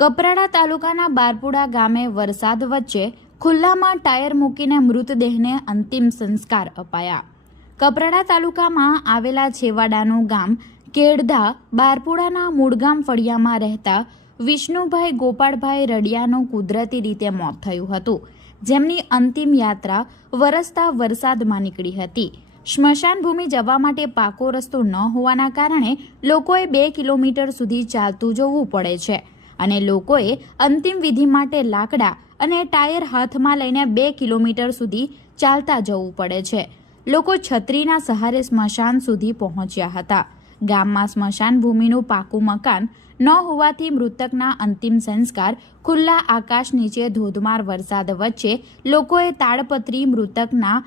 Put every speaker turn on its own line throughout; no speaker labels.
કપરાડા તાલુકાના બારપુડા ગામે વરસાદ વચ્ચે ખુલ્લામાં ટાયર મૂકીને મૃતદેહને અંતિમ સંસ્કાર અપાયા. કપરાડા તાલુકામાં આવેલા છેવાડાનું ગામ કેડધા બારપુડાના મૂળગામ ફળિયામાં રહેતા વિષ્ણુભાઈ ગોપાળભાઈ રડિયાનું કુદરતી રીતે મોત થયું હતું, જેમની અંતિમ યાત્રા વરસતા વરસાદમાં નીકળી હતી. સ્મશાન ભૂમિ જવા માટે પાકો રસ્તો ન હોવાના કારણે લોકોએ બે કિલોમીટર સુધી ચાલતું જવું પડે છે. અને લોકોએ અંતિમ વિધિ માટે લાકડા અને ટાયર હાથમાં લઈને બે કિલોમીટર સુધી ચાલતા જવું પડે છે. લોકો છત્રીના સહારે સ્મશાન સુધી પહોંચ્યા હતા. ગામમાં સ્મશાન ભૂમિનું પાકું મકાન ન હોવાથી મૃતકના અંતિમ સંસ્કાર ખુલ્લા આકાશ નીચે ધોધમાર વરસાદ વચ્ચે લોકોએ તાડપત્રી મૃતકના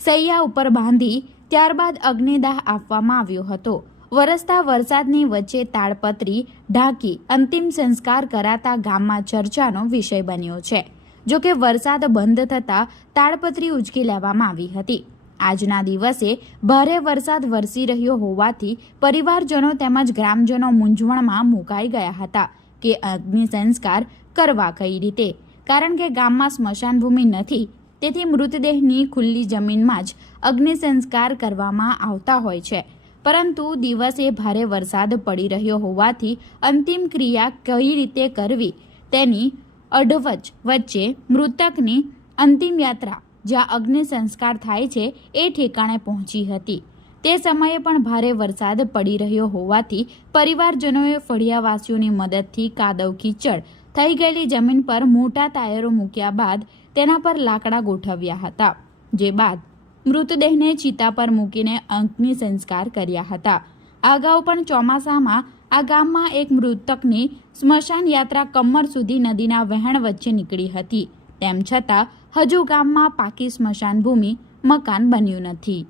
સૈયા ઉપર બાંધી ત્યારબાદ અગ્નિદાહ આપવામાં આવ્યો હતો. વરસતા વરસાદની વચ્ચે તાડપત્રી, ઢાંકી અંતિમ સંસ્કાર કરાતા ગામમાં ચર્ચાનો વિષય બન્યો છે. જો કે વરસાદ બંધ થતાં તાડપત્રી ઉચકી લેવામાં આવી હતી. આજના દિવસે ભારે વરસાદ વરસી રહ્યો હોવાથી પરિવારજનો તેમજ ગ્રામજનો મૂંઝવણમાં મુકાઈ ગયા હતા કે અગ્નિ સંસ્કાર કરવા કઈ રીતે. કારણ કે ગામમાં સ્મશાનભૂમિ નથી, તેથી મૃતદેહની ખુલ્લી જમીનમાં જ અગ્નિ સંસ્કાર કરવામાં આવતા હોય છે. પરંતુ દિવસે ભારે વરસાદ પડી રહ્યો હોવાથી અંતિમ ક્રિયા કઈ રીતે કરવી તેની અડવચ વચ્ચે મૃતકની અંતિમ યાત્રા જ્યાં અગ્નિ સંસ્કાર થાય છે એ ઠેકાણે પહોંચી હતી. તે સમયે પણ ભારે વરસાદ પડી રહ્યો હોવાથી પરિવારજનોએ ફળિયાવાસીઓની મદદથી કાદવ કીચડ થઈ ગયેલી જમીન પર મોટા ટાયરો મૂક્યા બાદ તેના પર લાકડા ગોઠવ્યા હતા, જે બાદ મૃતદેહને ચિતા પર મૂકીને અંકની સંસ્કાર કર્યા હતા. અગાઉ પણ ચોમાસામાં આ ગામમાં એક મૃતકની સ્મશાન યાત્રા કમર સુધી નદીના વહેણ વચ્ચે નીકળી હતી. તેમ છતાં, હજુ ગામમાં પાકી સ્મશાન ભૂમિ મકાન બન્યું નથી.